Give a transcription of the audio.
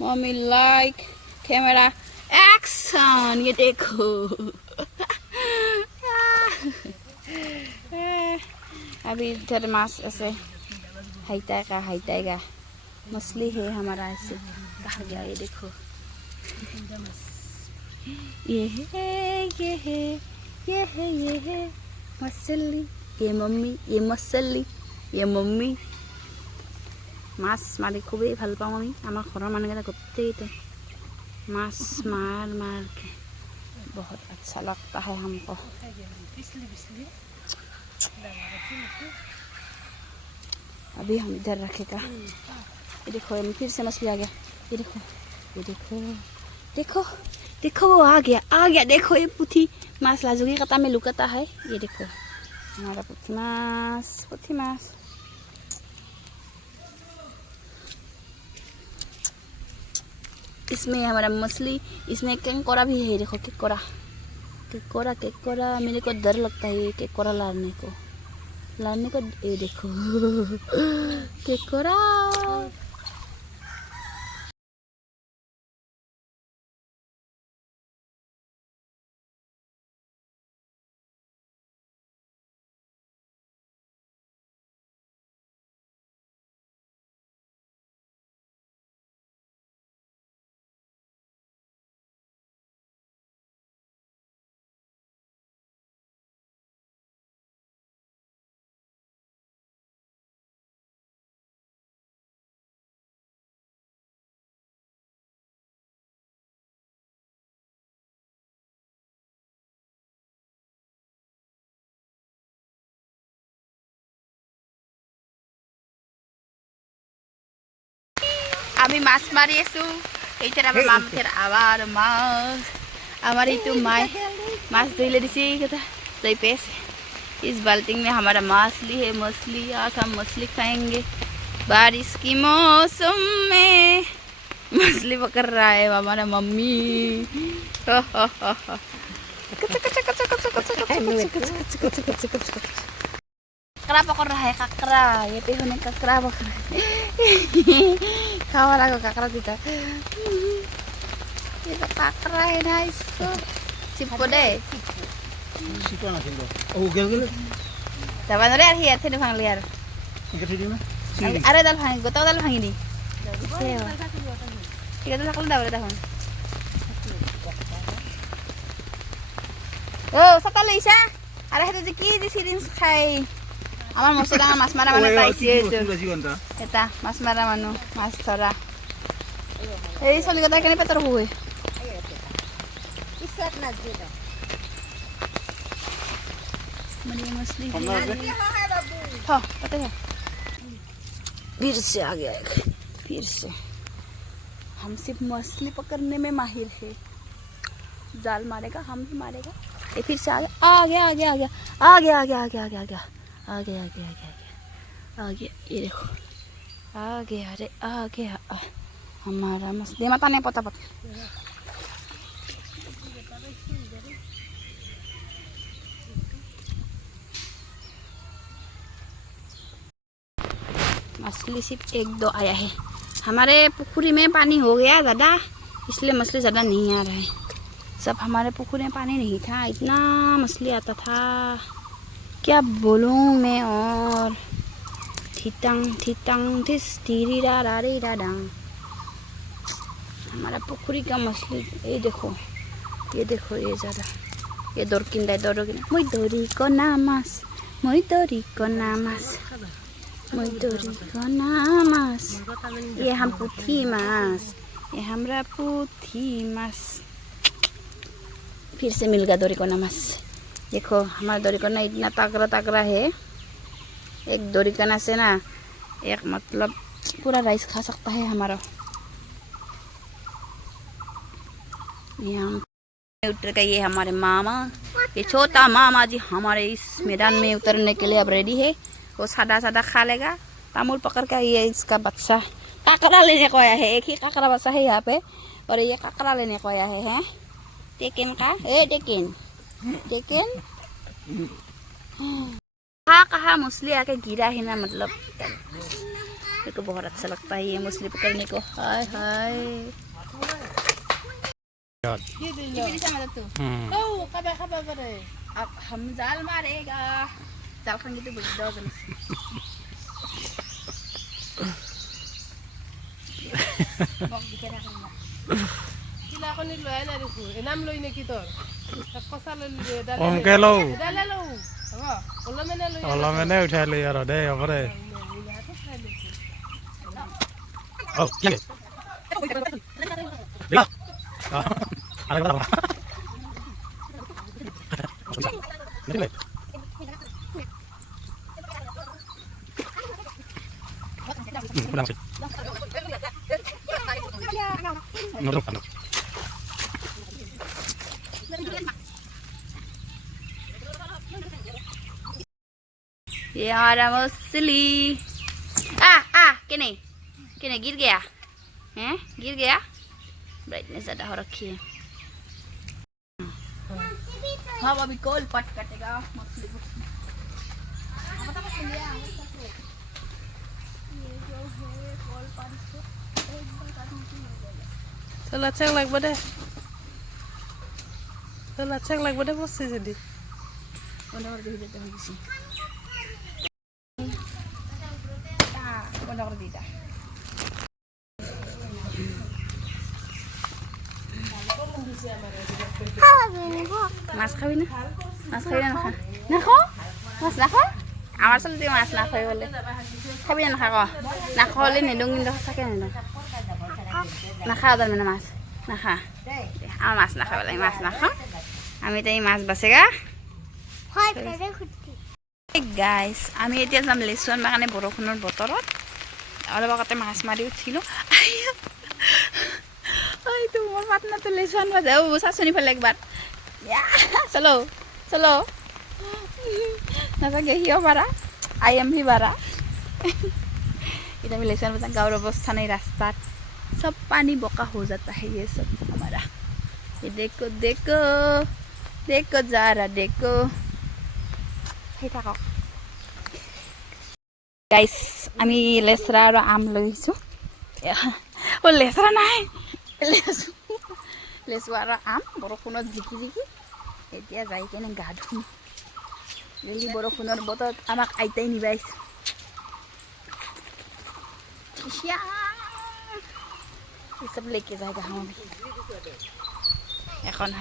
Mummy like camera action. ये देखो अभी इधर मास ऐसे हाइटाएगा मछली है हमारा ऐसे कहा गया। ये देखो ये है मछली। ये मम्मी ये मछली ये मम्मी माছ मारि খুবেই ভাল পাওঁ আমি। আমাৰ ঘৰৰ মানুহকেইটা গোটেইকেইটাই माछ मार मार के बहुत अच्छा लगता है हमको। अभी हम इधर रखेगा। ये देखो फिर से मछली आ गया। ये देखो ये देखो देखो देखो वो आ गया देखो ये पुथी माछ लाजुगी कटा में लुकाता है। ये देखो हमारा पुथी माछ इसमें हमारा मछली। इसमें केकड़ा भी है। देखो केकड़ा मेरे को डर लगता है ये केकड़ा लाने को। ये देखो केकड़ा। আমি মাছ মাৰি আছো। এইটাৰ আমাৰ মামথেৰ আবার মাছ हमारे तो माय माछ धोइले दिसी कता लई पेस। इस बाल्टी में हमारा मछली है। मछली आज हम मछली खाएंगे। बारिश की मौसम में मछली पकड़ रहा है हमारा मम्मी। ककरा पकड़ रहा है ककरा। ये पे होने ककरा पकड़ खावा लागो ककरा दिता। ये तो ककरा है ना इसको सिपो दे सिपो ना सिंगो ओ गेल तबन रे हियर थे भांग लियार अरे दल भांग गोता दल भांगी दी ठीक है तो सकल दाव रे दाहन ओ सकल इसा अरे हेते जे की जे सिरिंज खाई আমার মছলা মাছ মারা মানে পাইছে এটা মাছ মারা মানু মাছ ধরা এই চলি কথা কেনে পেটৰ হৈ ইসাত না দিলা मनी मछली हाँ पता है। फिर से आ गया एक फिर से। हम सिर्फ मछली पकड़ने में माहिर है। जाल मारेगा हम भी मारेगा। ये फिर से आ गया ये देखो आ गया अरे आ गया हमारा मछली माता नहीं पता मछली सिर्फ एक दो आया है। हमारे पुखुरी में पानी हो गया ज़्यादा इसलिए मछली ज़्यादा नहीं आ रहा है। सब हमारे पुखुरी में पानी नहीं था इतना मछली आता था क्या बोलूँ मैं। और ठिटंग ठिस टीरी रा रे रा डांग हमारा पुखुरी का मछली। ये देखो ये ज़्यादा ये दौड़किंदा मैं दौरी को नामास ये हम पुथी मास ये हमरा पुथी मास। फिर से मिल गया दोरीकोना मास। देखो हमारा दोरीकोना इतना तगड़ा है। एक दोरीकोना से ना एक मतलब पूरा राइस खा सकता है हमारा। यहाँ उतर गए ये हमारे मामा। ये छोटा मामा जी हमारे इस मैदान में उतरने के लिए अब रेडी है। वो सादा खा लेगा। तामुल पकड़ का ये इसका बच्चा काकड़ा लेने को आया है। एक ही काकड़ा बच्चा है यहाँ पे और ये काकड़ा लेने को आया है टेकिन का टेकिन कहाँ मछली आके गिरा है ना मतलब मेरे को बहुत अच्छा लगता है ये मछली पकड़ने को। हाय हाय अब हम जाल मारेगा जाल खाएंगे तो बुझ जाओ অলমেনে উঠাই লৈ আৰু দেই হ'ব দে ये हमारा मछली किने किने गिर गया हैं गिर गया ब्राइटनेस ज़्यादा हो रखी है हाँ अभी कोल पट कटेगा मछली को Tôi là chắc lạnh bữa đây. Tôi là chắc lạnh bữa đây bớt gì đi. Onda कर दे तो किसी onda कर दीदा মাছ খাবি না মাছ খাবি না নাখা নাখো মাছ নাখো আমার চলতে মাছ না খাই বলে খাবি না নাখা নাখা হলে নেদুং কিন্তু সঁচাকে নেদুং নাখা তাৰ মানে মাছ নাখা আমার মাছ নাখা বলে মাছ নাখা আমি তাই মাছ বাছেগা গাইজ আমি এতিয়া যাম লেচুৱান বাগানে বৰষুণৰ বতৰত অলপ আগতে মাছ মাৰি উঠিলোঁ এইটো মোৰ পাটনাটো লেচুৱান বাজে চাচনি ফালে একবাৰ চলো চলো নাচাকে সিও পাৰা আই এম ভি পাৰা এতিয়া আমি লেচুৱান বাজান গাঁৱৰ অৱস্থা নাই ৰাস্তাত सब पानी बका हो जाता है ये सब हमारा ये देखो देखो देखो जरा देखो गाइस আমি লেচৰা আৰু আম লৈছো ও লেচৰা নাই লেচু আৰু আম বৰষুণত জিকি জিকি এতিয়া যাই কেনে গা ধুম ডেইলি বৰষুণৰ বতৰত আমাক আইতাই নিবাইছে ये सब लेके जाएगा हम এখন